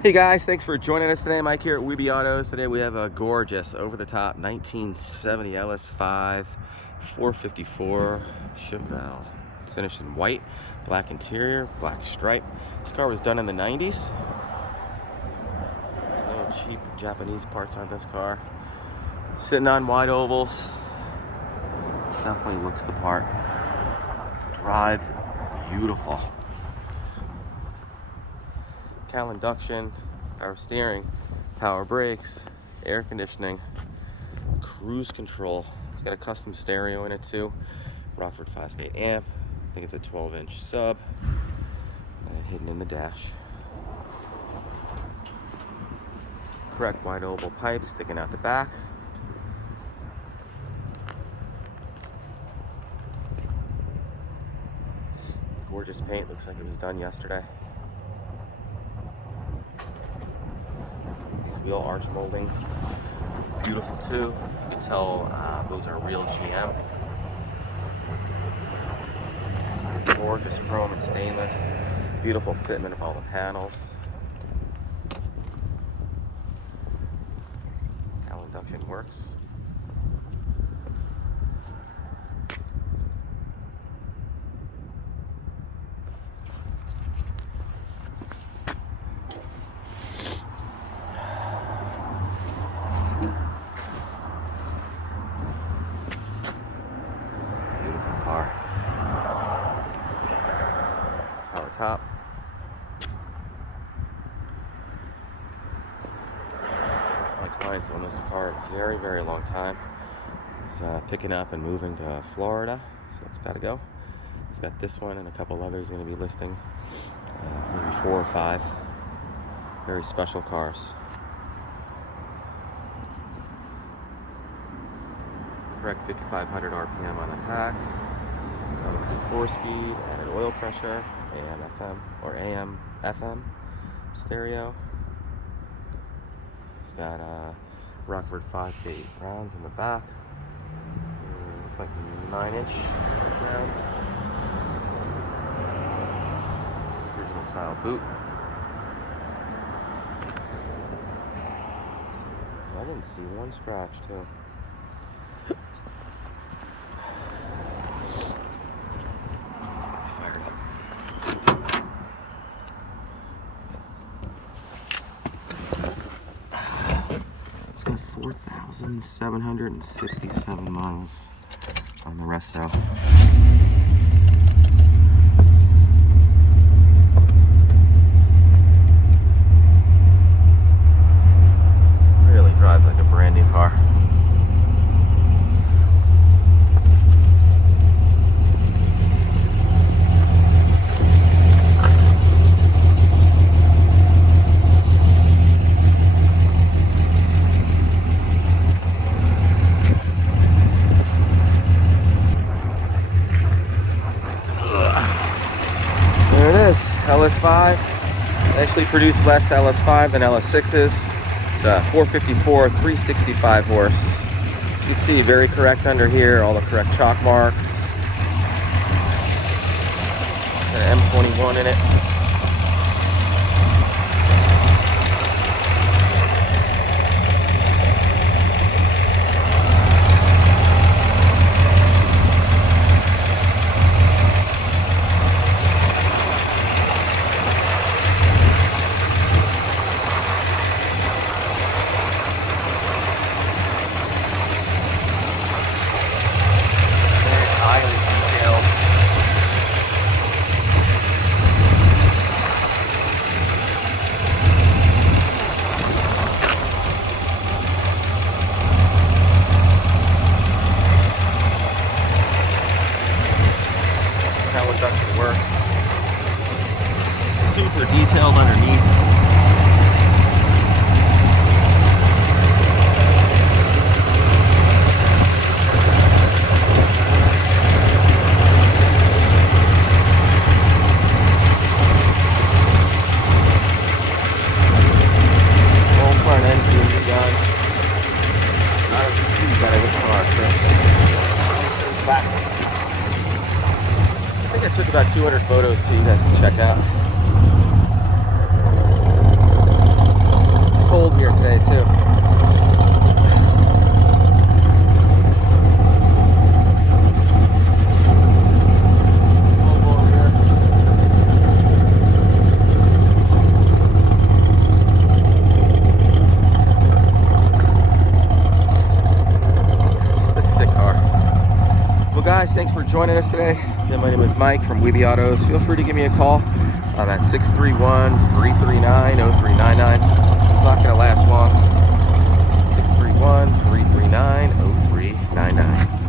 Hey guys, thanks for joining us today. Mike here at WeBe Autos. Today we have a gorgeous over-the-top 1970 LS5 454 Chevelle. It's finished in white, black interior, black stripe. This car was done in the 90s. No cheap Japanese parts on this car. Sitting on wide ovals. Definitely looks the part. Drives beautiful. Cowl Induction, power steering, power brakes, air conditioning, cruise control. It's got a custom stereo in it too. Rockford Fosgate amp. I think it's a 12-inch sub. And hidden in the dash. Correct wide oval pipes sticking out the back. Gorgeous paint, looks like it was done yesterday. These wheel arch moldings, beautiful too. You can tell those are real GM. Gorgeous chrome and stainless. Beautiful fitment of all the panels. Cowl Induction works. Beautiful car. Power top. My client's owned this car a very, very long time. He's picking up and moving to Florida, so it's got to go. It's got this one and a couple others going to be listing, maybe 4 or 5. Very special cars. Correct 5,500 RPM on attack. LS5 4-speed, added oil pressure, AM, FM, or AM, FM stereo. It's got Rockford Fosgate rounds in the back. Looks like 9-inch rounds. Original style boot. I didn't see one scratch too. Fired up. It's got 4,767 miles on the resto. Really drives like a brand new car. There it is, LS5. They actually produce less LS5 than LS6s. It's a 454, 365 horse. You can see very correct under here, all the correct chalk marks. Got an M21 in it. Cowl Induction works. Super detailed underneath. Full front end being done. Not a speed better this car, so back. I think I took about 200 photos too, you guys can check out. today too. Guys, thanks for joining us today. Again, my name is Mike from WeBe Autos. Feel free to give me a call. I'm at 631-339-0399. It's not going to last long. 631-339-0399.